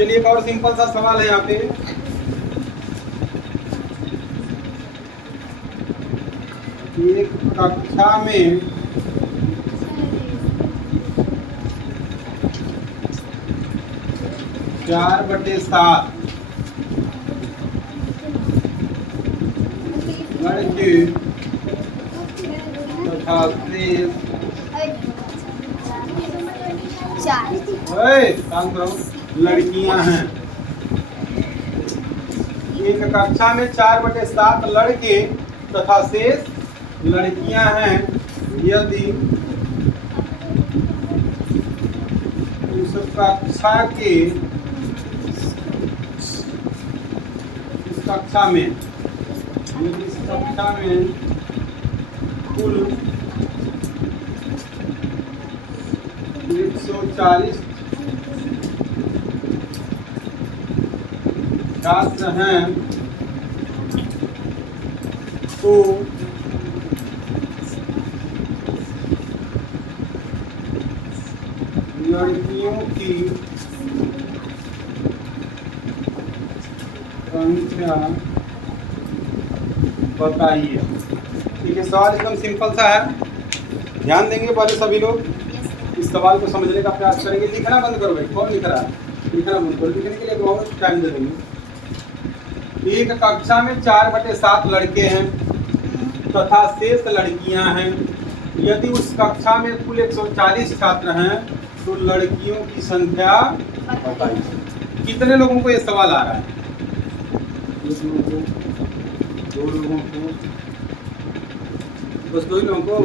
चलिए एक और सिंपल सा सवाल है यहाँ पे। एक कक्षा में 4/7 लड़के तथा लड़कियां हैं। एक कक्षा में 4/7 लड़के तथा शेष लड़कियां हैं। यदि इस कक्षा के इस कक्षा में कुल 140 छात्र हैं तो लड़कियों की संख्या बताइए। ठीक है, सवाल एकदम सिंपल सा है। ध्यान देंगे पहले सभी लोग, इस सवाल को समझने का प्रयास करेंगे। लिखना बंद करो भाई, कौन लिख रहा है? लिखना बंद करो। लिखने के लिए बहुत टाइम दे देंगे। एक कक्षा में 4/7 लड़के हैं तथा शेष लड़कियां हैं। यदि उस कक्षा में कुल 140 छात्र हैं तो लड़कियों की संख्या बताइए। कितने लोगों को ये सवाल आ रहा है? 1 लोगों को, 2 लोगों को, बस 2 ही लोगों को।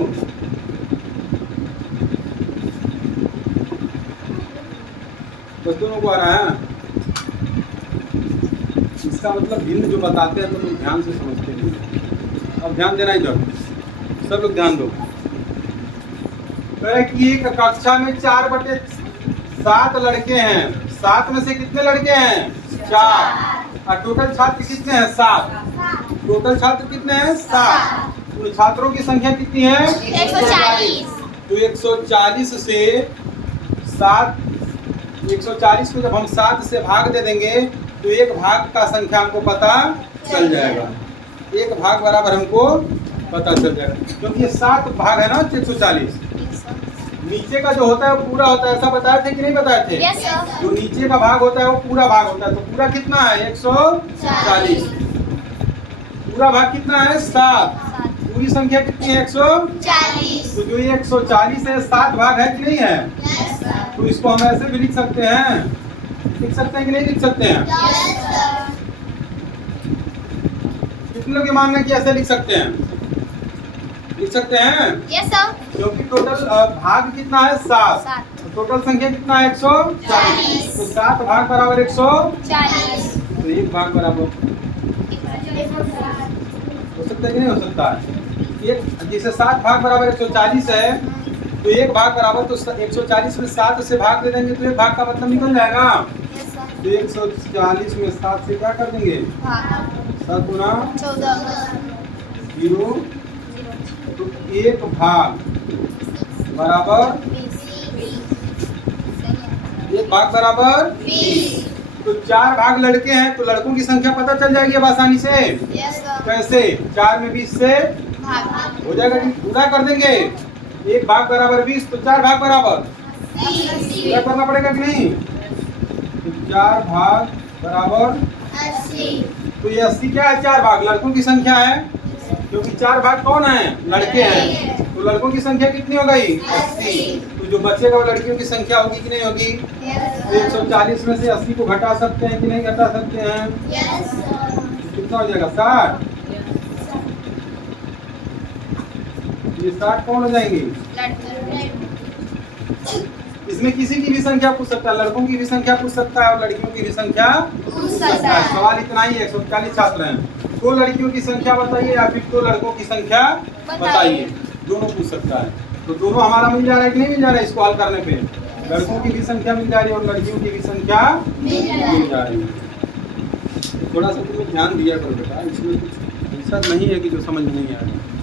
बस 2 लोगों को आ रहा है। इसका मतलब भिन्न जो बताते हैं तो लोग ध्यान से समझते हैं। अब ध्यान देना इधर, सब लोग ध्यान दो। कि एक कक्षा में 4/7 लड़के हैं। 7 में से कितने लड़के हैं? 4। और टोटल छात्र कितने हैं? 7। टोटल छात्र कितने हैं? 7। तो छात्रों की संख्या कितनी है? 140। तो 140 से 7, 140 को जब हम 7 से भाग दे देंगे तो एक भाग का संख्या हमको पता चल जाएगा। एक भाग बराबर हमको पता चल जाएगा, क्योंकि ये 7 भाग है ना 140। नीचे का जो होता है वो पूरा होता है, ऐसा बताए थे कि नहीं बताए थे? जो नीचे का भाग होता है वो पूरा भाग होता है। तो पूरा कितना है? 140। पूरा भाग कितना है? 7। पूरी संख्या कितनी है? 140। तो जो ये 140 है 7 भाग है कि नहीं है? तो इसको हम ऐसे भी लिख सकते हैं। लिख सकते हैं कि नहीं लिख सकते हैं? कितने लोग ये मानना कि ऐसे लिख सकते हैं? लिख सकते हैं? Yes sir. क्योंकि टोटल भाग कितना है? 7। तो टोटल संख्या कितना है? 140। तो 7 भाग बराबर 140। तो एक भाग बराबर हो सकता है कि नहीं हो सकता है? एक जैसे 7 भाग बराबर 140 है तो एक भाग बराबर, तो 140 में 7 से भाग दे देंगे तो एक भाग का मतलब निकल जाएगा। तो 140 में 7 से क्या कर देंगे? 7 गुना 0। तो एक भाग बराबर 20। तो 4 भाग लड़के हैं तो लड़कों की संख्या पता चल जाएगी अब आसानी से। कैसे? 4 में 20 से हो जाएगा कि पूरा कर देंगे। एक भाग बराबर 20, तो 4 भाग बराबर पूरा करना पड़ेगा कि नहीं? तो 4 भाग बराबर 80। तो ये 80 क्या है? 4 भाग लड़कों की संख्या है, क्योंकि 4 भाग कौन है? लड़के हैं। तो लड़कों की संख्या कितनी हो गई? 80। तो जो बचेगा वो लड़कियों की संख्या होगी कि नहीं होगी? तो 140 में से 80 को घटा सकते हैं कि नहीं घटा सकते हैं? तो कितना हो जाएगा? 60। ये 60 कौन हो जाएंगे? इसमें किसी की भी संख्या पूछ सकता है, लड़कों की भी संख्या पूछ सकता है और लड़कियों की भी संख्या पूछ सकता है। सवाल इतना ही है। 140 छात्र हैं, 2 लड़कियों की संख्या बताइए या फिर 2 लड़कों की संख्या बताइए। दोनों पूछ सकता है। तो दोनों हमारा मिल जा रहा है कि नहीं मिल जा रहा है? इसको हल करने पे लड़कों की भी संख्या मिल जा रही है और लड़कियों की भी संख्या मिल जा रही है। थोड़ा सा तुम्हें ध्यान दिया करो बेटा, इसमें कुछ ऐसा नहीं है कि जो समझ नहीं आ रहा है।